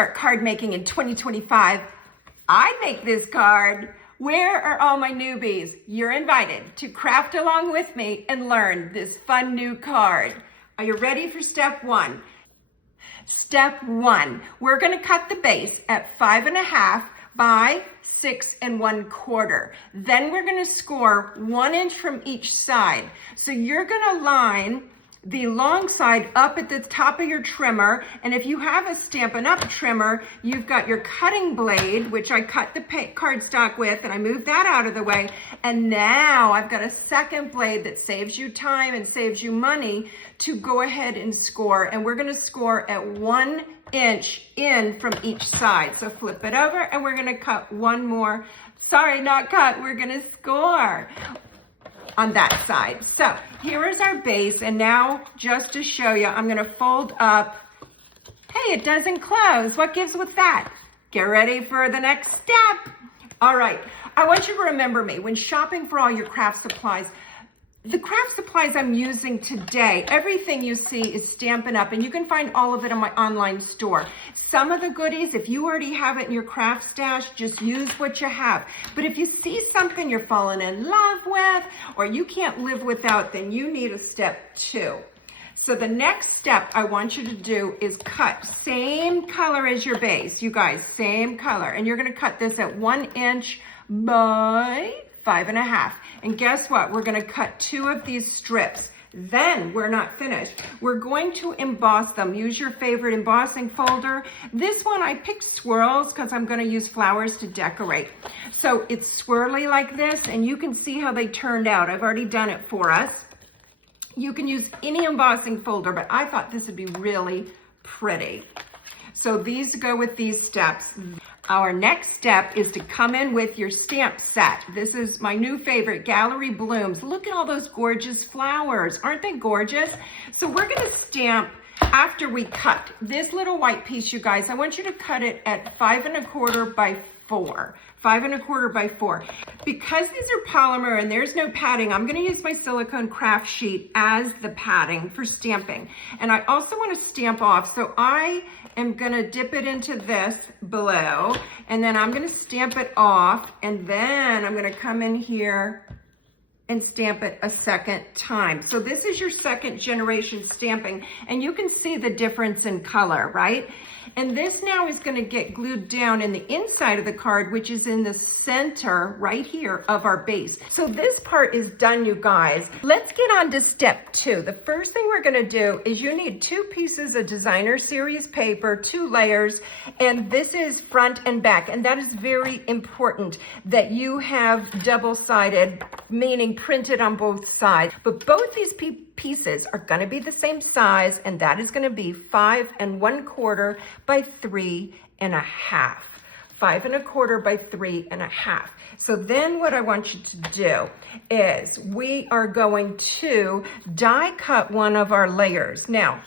start card making in 2025, I make this card. Where are all my newbies? You're invited to craft along with me and learn this fun new card. Are you ready for step one? Step one, we're gonna cut the base at 5.5 by 6 1/4. Then we're gonna score 1 inch from each side. So you're gonna line the long side up at the top of your trimmer, and if you have a Stampin' Up! Trimmer, you've got your cutting blade, which I cut the cardstock with, and I moved that out of the way, and now I've got a second blade that saves you time and saves you money to go ahead and score, and we're gonna score at 1 inch in from each side. So flip it over, and we're gonna cut one more, sorry, not cut, we're gonna score on that side. So here is our base, and now just to show you, I'm gonna fold up. Hey, it doesn't close. What gives with that? Get ready for the next step. All right, I want you to remember me when shopping for all your craft supplies. The craft supplies I'm using today, everything you see is Stampin' Up! And you can find all of it on my online store. Some of the goodies, if you already have it in your craft stash, just use what you have. But if you see something you're falling in love with or you can't live without, then you need a step two. So the next step I want you to do is cut same color as your base. You guys, same color. And you're gonna cut this at 1 inch by 5.5. And guess what? We're gonna cut 2 of these strips. Then we're not finished. We're going to emboss them. Use your favorite embossing folder. This one I picked swirls because I'm gonna use flowers to decorate. So it's swirly like this, and you can see how they turned out. I've already done it for us. You can use any embossing folder, but I thought this would be really pretty. So these go with these steps. Our next step is to come in with your stamp set. This is my new favorite, Gallery Blooms. Look at all those gorgeous flowers. Aren't they gorgeous? So we're gonna stamp after we cut. This little white piece, you guys, I want you to cut it at 5 1/4 by 4. 5 1/4 by 4. Because these are polymer and there's no padding, I'm gonna use my Silicone Craft Sheet as the padding for stamping. And I also wanna stamp off, so I am gonna dip it into this blue, and then I'm gonna stamp it off, and then I'm gonna come in here and stamp it a second time. So this is your second generation stamping, and you can see the difference in color, right? And this now is gonna get glued down in the inside of the card, which is in the center right here of our base. So this part is done, you guys. Let's get on to step 2. The first thing we're gonna do is you need 2 pieces of designer series paper, 2 layers, and this is front and back. And that is very important that you have double-sided, meaning printed on both sides. But both these pieces are gonna be the same size, and that is gonna be 5 1/4 by 3 1/2. 5 1/4 by 3 1/2. So then what I want you to do is we are going to die cut one of our layers. Now,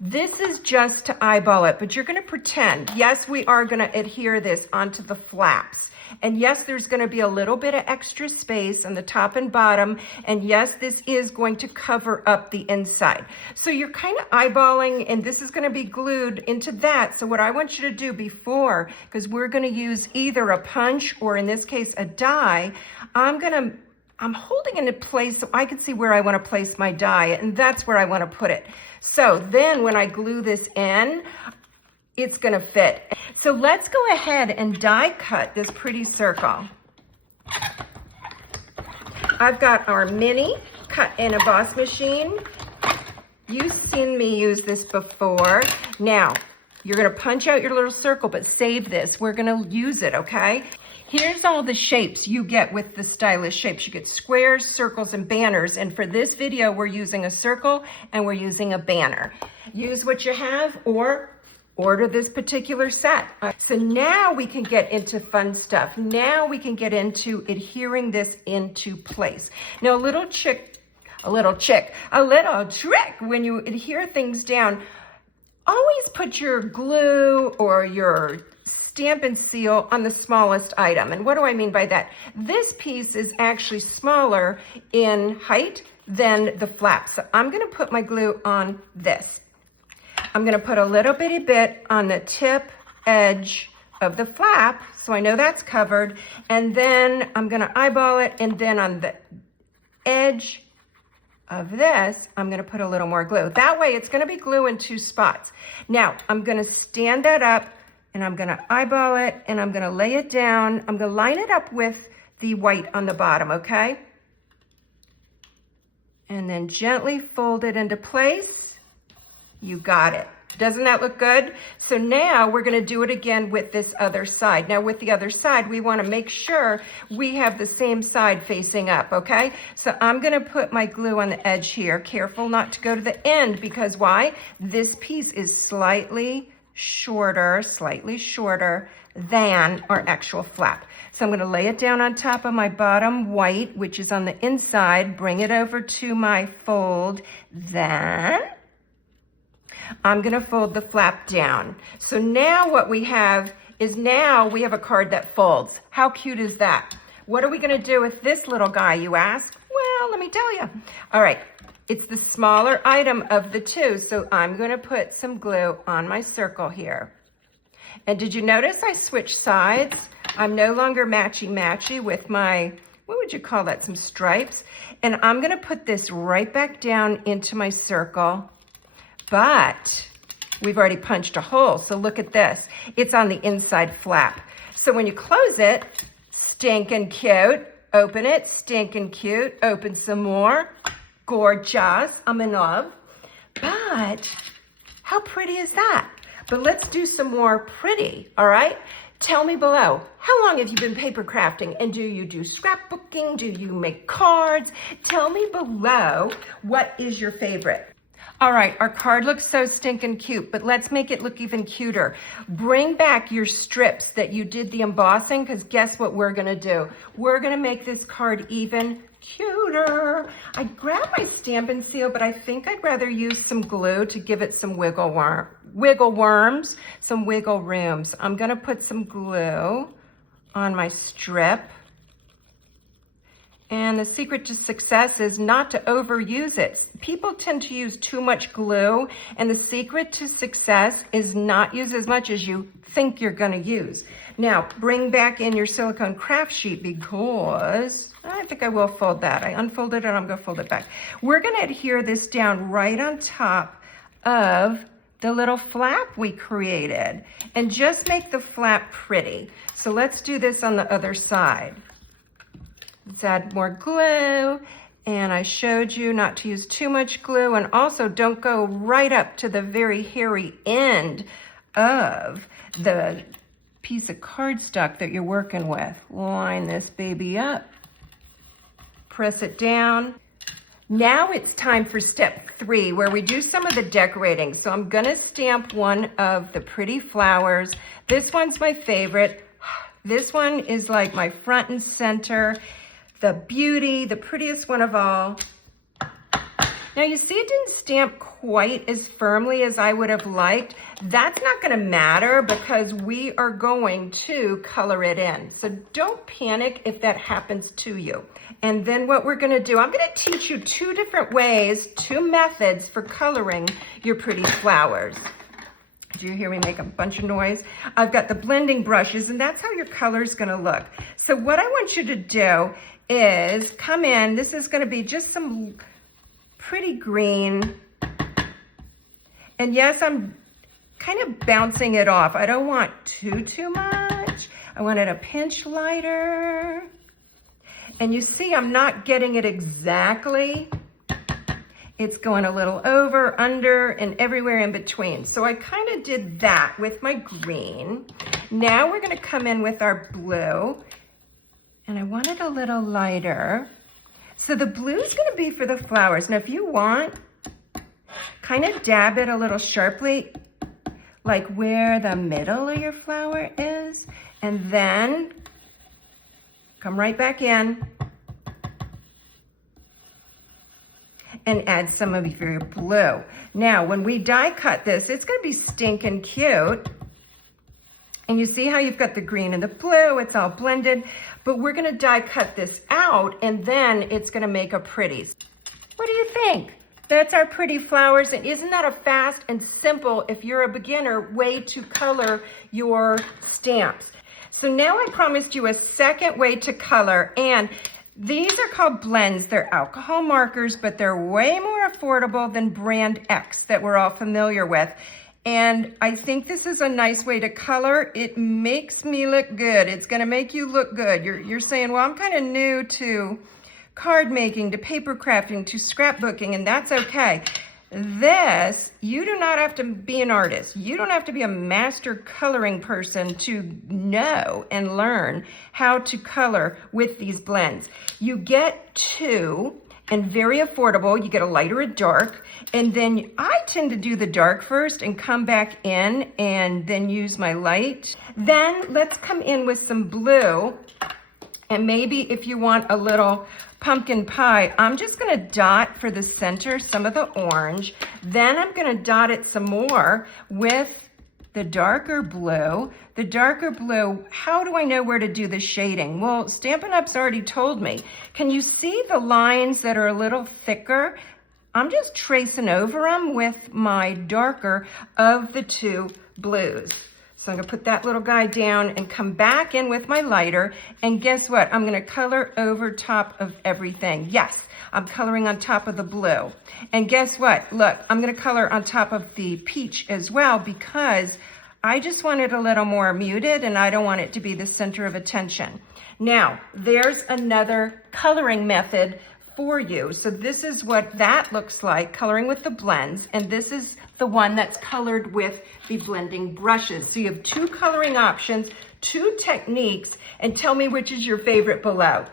this is just to eyeball it, but you're gonna pretend, yes, we are gonna adhere this onto the flaps. And yes, there's gonna be a little bit of extra space on the top and bottom. And yes, this is going to cover up the inside. So you're kind of eyeballing, and this is gonna be glued into that. So what I want you to do before, because we're gonna use either a punch or in this case, a die, I'm holding it in place so I can see where I wanna place my die, and that's where I wanna put it. So then when I glue this in, it's gonna fit. So let's go ahead and die cut this pretty circle. I've got our mini cut and emboss machine. You've seen me use this before. Now, you're gonna punch out your little circle, but save this. We're gonna use it, okay? Here's all the shapes you get with the stylish shapes. You get squares, circles, and banners. And for this video, we're using a circle and we're using a banner. Use what you have or order this particular set. So now we can get into fun stuff. Now we can get into adhering this into place. Now a little trick when you adhere things down, always put your glue or your stamp and seal on the smallest item. And what do I mean by that? This piece is actually smaller in height than the flap. So I'm gonna put my glue on this. I'm gonna put a little bitty bit on the tip edge of the flap, so I know that's covered. And then I'm gonna eyeball it, and then on the edge of this, I'm gonna put a little more glue. That way it's gonna be glue in 2 spots. Now, I'm gonna stand that up, and I'm gonna eyeball it, and I'm gonna lay it down. I'm gonna line it up with the white on the bottom, okay? And then gently fold it into place. You got it. Doesn't that look good? So now we're gonna do it again with this other side. Now with the other side, we wanna make sure we have the same side facing up, okay? So I'm gonna put my glue on the edge here. Careful not to go to the end, because why? This piece is slightly shorter than our actual flap. So I'm gonna lay it down on top of my bottom white, which is on the inside, bring it over to my fold, then I'm gonna fold the flap down. So now what we have is now we have a card that folds. How cute is that? What are we gonna do with this little guy, you ask? Well, let me tell you. All right, it's the smaller item of the 2, so I'm gonna put some glue on my circle here. And did you notice I switched sides? I'm no longer matchy-matchy with my, what would you call that, some stripes? And I'm gonna put this right back down into my circle. But we've already punched a hole, so look at this. It's on the inside flap. So when you close it, stinking cute. Open it, stinking cute. Open some more. Gorgeous. I'm in love. But how pretty is that? But let's do some more pretty, all right? Tell me below, how long have you been paper crafting? And do you do scrapbooking? Do you make cards? Tell me below, what is your favorite? All right, our card looks so stinking cute, but let's make it look even cuter. Bring back your strips that you did the embossing, because guess what we're gonna do? We're gonna make this card even cuter. I grabbed my Stampin' Seal, but I think I'd rather use some glue to give it some wiggle worms, some wiggle rooms. I'm gonna put some glue on my strip. And the secret to success is not to overuse it. People tend to use too much glue, and the secret to success is not use as much as you think you're gonna use. Now, bring back in your Silicone Craft Sheet, because I think I will fold that. I unfolded it, I'm gonna fold it back. We're gonna adhere this down right on top of the little flap we created, and just make the flap pretty. So let's do this on the other side. Let's add more glue, and I showed you not to use too much glue, and also don't go right up to the very hairy end of the piece of cardstock that you're working with. Line this baby up, press it down. Now it's time for step 3, where we do some of the decorating. So I'm gonna stamp one of the pretty flowers. This one's my favorite. This one is like my front and center. The beauty, the prettiest one of all. Now you see it didn't stamp quite as firmly as I would have liked. That's not gonna matter, because we are going to color it in. So don't panic if that happens to you. And then what we're gonna do, I'm gonna teach you 2 different ways, 2 methods for coloring your pretty flowers. Do you hear me make a bunch of noise? I've got the blending brushes, and that's how your color's gonna look. So what I want you to do is come in. This is gonna be just some pretty green. And yes, I'm kind of bouncing it off. I don't want too much. I want it a pinch lighter. And you see, I'm not getting it exactly. It's going a little over, under, and everywhere in between. So I kind of did that with my green. Now we're gonna come in with our blue, and I want it a little lighter. So the blue is gonna be for the flowers. Now if you want, kind of dab it a little sharply, like where the middle of your flower is, and then come right back in and add some of your blue. Now, when we die cut this, it's gonna be stinking cute. And you see how you've got the green and the blue, it's all blended, but we're gonna die cut this out, and then it's gonna make a pretty. What do you think? That's our pretty flowers. And isn't that a fast and simple, if you're a beginner, way to color your stamps? So now I promised you a second way to color, and these are called blends. They're alcohol markers, but they're way more affordable than brand X that we're all familiar with. And I think this is a nice way to color. It makes me look good. It's gonna make you look good. You're saying, well, I'm kind of new to card making, to paper crafting, to scrapbooking, and that's okay. This, you do not have to be an artist. You don't have to be a master coloring person to know and learn how to color with these blends. You get two, and very affordable. You get a light or a dark, and then I tend to do the dark first and come back in and then use my light. Then let's come in with some blue, and maybe if you want a little pumpkin pie, I'm just gonna dot for the center some of the orange. Then I'm gonna dot it some more with the darker blue. The darker blue, how do I know where to do the shading? Well, Stampin' Up's already told me. Can you see the lines that are a little thicker? I'm just tracing over them with my darker of the two blues. So I'm gonna put that little guy down and come back in with my lighter, and guess what? I'm gonna color over top of everything. Yes, I'm coloring on top of the blue. And guess what? Look, I'm gonna color on top of the peach as well, because I just want it a little more muted and I don't want it to be the center of attention. Now, there's another coloring method for you. So this is what that looks like, coloring with the blends, and this is the one that's colored with the blending brushes. So you have two coloring options, two techniques, and tell me which is your favorite below.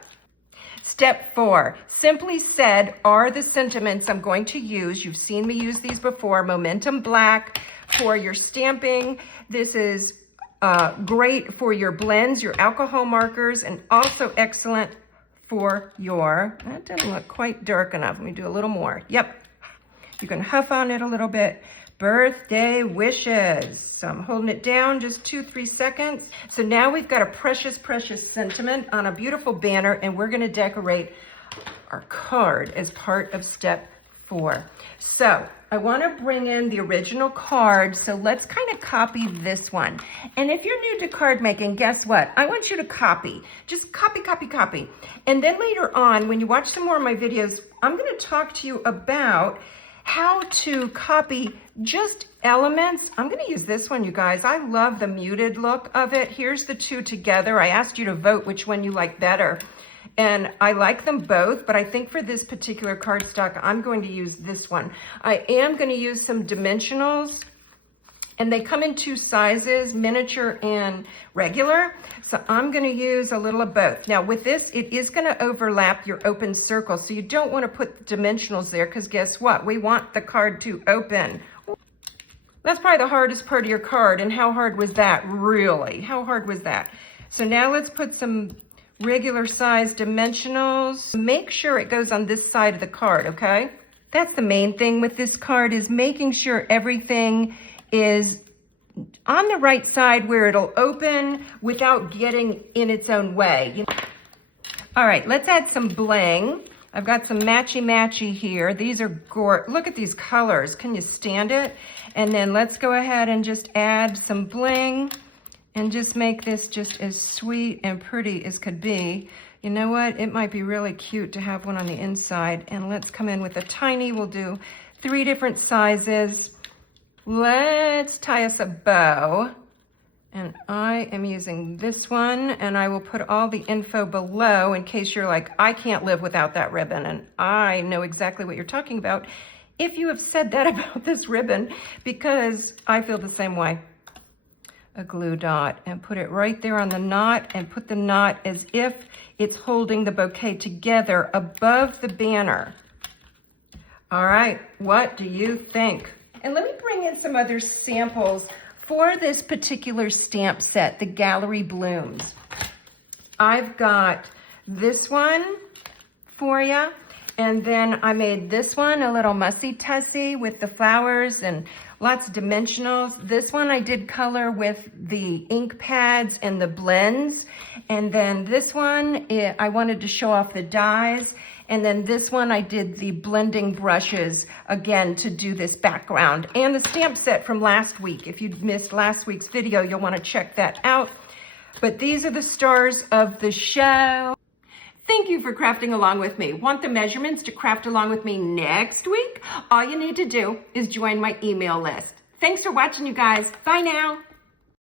Step 4, simply said are the sentiments I'm going to use. You've seen me use these before. Momentum Black for your stamping. This is great for your blends, your alcohol markers, and also excellent for your, that doesn't look quite dark enough. Let me do a little more. Yep, you can huff on it a little bit. Birthday wishes. So I'm holding it down just 2-3 seconds. So now we've got a precious, precious sentiment on a beautiful banner, and we're gonna decorate our card as part of step 4. So I wanna bring in the original card, so let's kind of copy this one. And if you're new to card making, guess what? I want you to copy. Just copy, copy, copy. And then later on, when you watch some more of my videos, I'm gonna talk to you about how to copy just elements. I'm gonna use this one, you guys. I love the muted look of it. Here's the two together. I asked you to vote which one you like better. And I like them both, but I think for this particular cardstock, I'm going to use this one. I am gonna use some dimensionals, and they come in 2 sizes, miniature and regular. So I'm gonna use a little of both. Now with this, it is gonna overlap your open circle. So you don't wanna put dimensionals there, because guess what? We want the card to open. That's probably the hardest part of your card. And how hard was that, really? How hard was that? So now let's put some regular size dimensionals. Make sure it goes on this side of the card, okay? That's the main thing with this card, is making sure everything is on the right side where it'll open without getting in its own way. All right, let's add some bling. I've got some matchy-matchy here. These are gorgeous. Look at these colors. Can you stand it? And then let's go ahead and just add some bling and just make this just as sweet and pretty as could be. You know what? It might be really cute to have one on the inside. And let's come in with a tiny. We'll do 3 different sizes. Let's tie us a bow. And I am using this one, and I will put all the info below in case you're like, I can't live without that ribbon. And I know exactly what you're talking about if you have said that about this ribbon, because I feel the same way. A glue dot, and put it right there on the knot, and put the knot as if it's holding the bouquet together above the banner. All right, what do you think? And let me bring in some other samples for this particular stamp set, the Gallery Blooms. I've got this one for you, and then I made this one, a little mussy-tussy with the flowers and lots of dimensionals. This one I did color with the ink pads and the blends. And then this one, I wanted to show off the dies. And then this one, I did the blending brushes again to do this background, and the stamp set from last week. If you missed last week's video, you'll want to check that out. But these are the stars of the show. Thank you for crafting along with me. Want the measurements to craft along with me next week? All you need to do is join my email list. Thanks for watching, you guys. Bye now.